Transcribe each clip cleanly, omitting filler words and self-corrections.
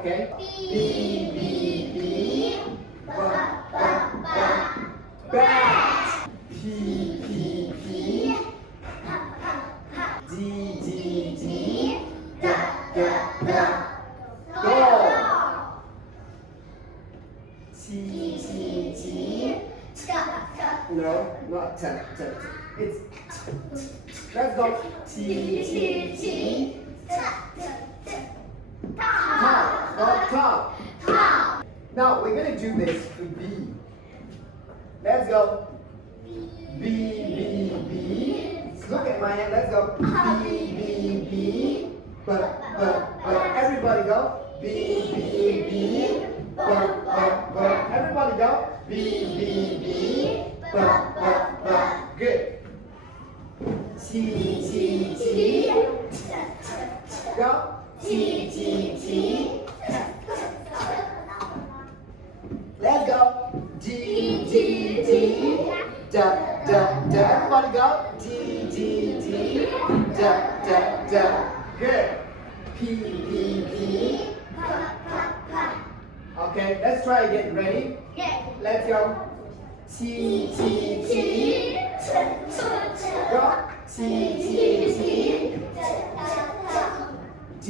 Okay. B, B, B. B, B, B. Bat. P, P, P. D, D, D. D, D, D. Dog. T, T, T. No, not T, T. It's T. Let's go. T, T, T. Top. Go top. Now we're gonna do this to B. Let's go. B, B, B. Look at my hand. Let's go. B, B, B. But. Everybody go. B, B, B. But. Everybody go. B, B, B. But. Good. T, T, T. Go. T, T, T. Let's go. D, D, D. Da, da, da. Everybody go. D, D, D. Da, da, da. Good. P, P, P. Okay, let's try again. Ready? Let's go. T, T, T. Go. T, T, T. D,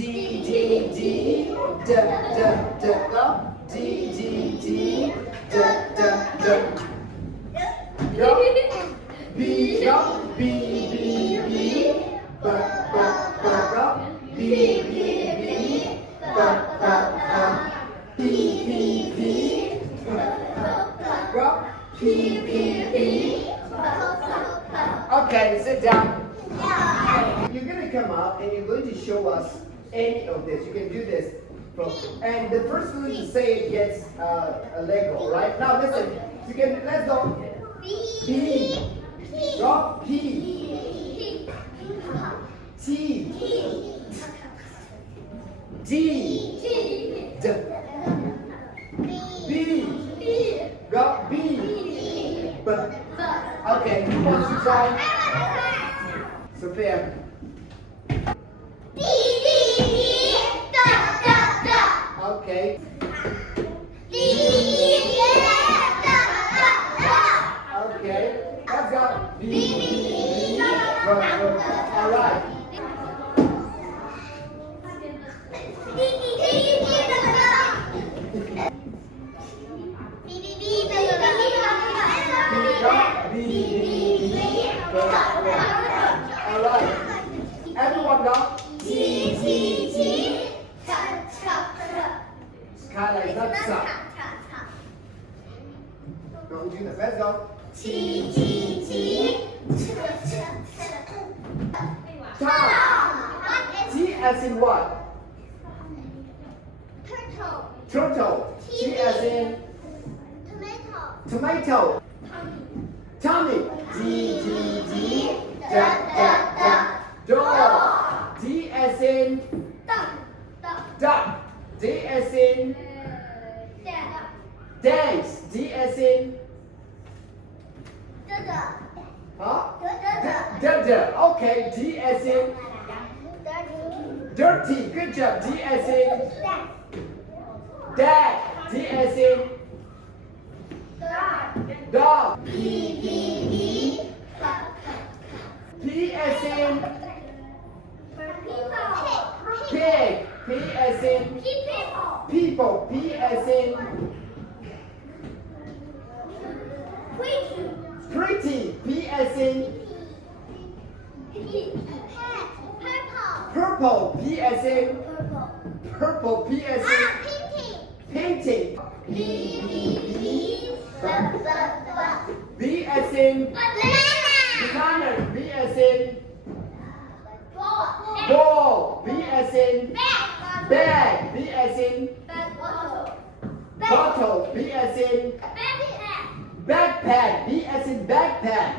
D, D. Da, da, da. Go. D, D, D. Da, da, da. Go. B, go. B, B, B. Go. B, B, B. P, P, P. Go. P, P, P. Okay, sit down. You're going to come up and you're going to show us any of this. You can do this. And the first one to say it gets a Lego, right? Now listen. You can, let's go. B. Go. P. T. D. D. B. Go. B. B. Okay, who wants to try? Sophia. Okay. Okay. Let's go. B. All right. All right. Everyone go. T, T, T. Skylar is not suck. Don't do that. Let's go. T, T, T. Top. T as in what? Turtle. T as in tomato. Tommy. D, D, D. Da, da, da. Dog. D as in duck. D as in dance. D as in huh? Da. Okay. D as in dirty. Good job. D as in dad. D as in dog. P. P as in pig. P as in people. P as in pretty. P as in purple. P as in purple. P as in painting. B as in banana. B as in ball. B as in bag. B as in bottle. B as in backpack. B as in backpack.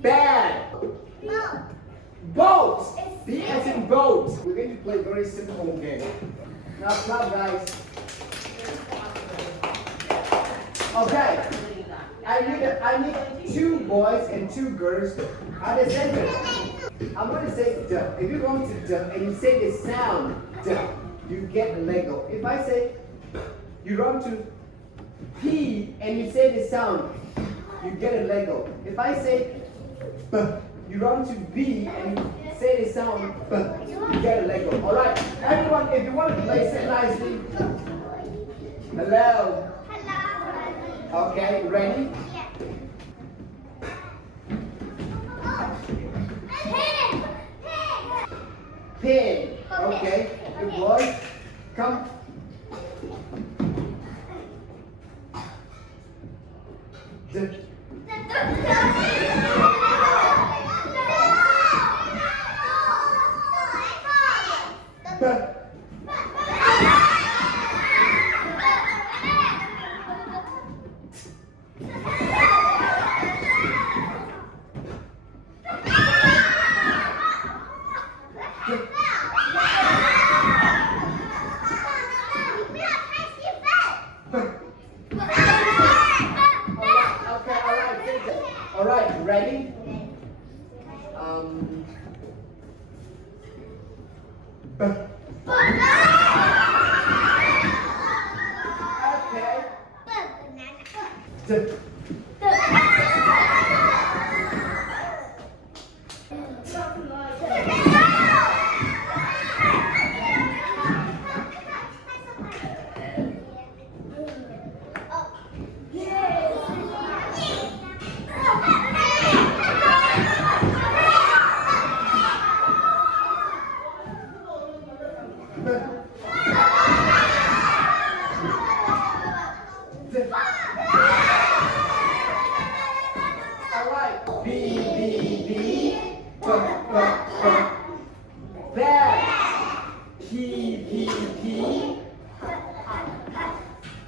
Bag. Boat. B as in boat. We're going to play a very simple game. Now clap, guys. Okay. I need 2 boys and 2 girls at the center. I'm going to say duh. If you're going to duh and you say the sound duh, you get the Lego. If I say you run to P and you say the sound, you get a Lego. If I say B, you run to B and you say the sound B, you get a Lego. Alright, everyone, if you want to play, sit nicely. Hello. Okay, ready? Pin. Okay, good boy. Come. Alright, ready? Okay. Alright, B, B, B, Bat, P, P, P,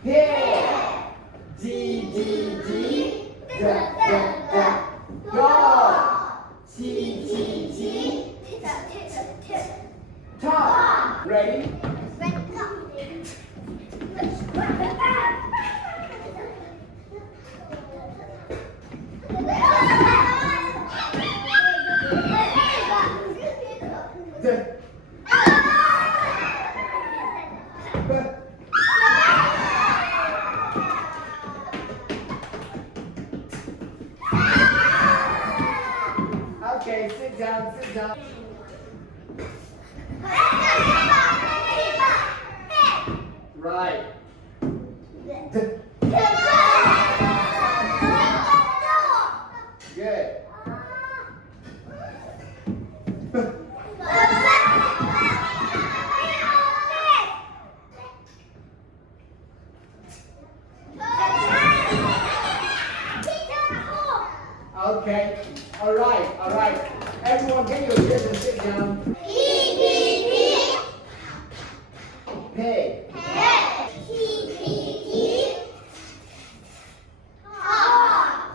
Pear, D, D, D, Dog, T, T, T, Tom. Ready? Okay, sit down, sit down. Right. Good. Okay. All right. Everyone get your chairs and sit down. Pig.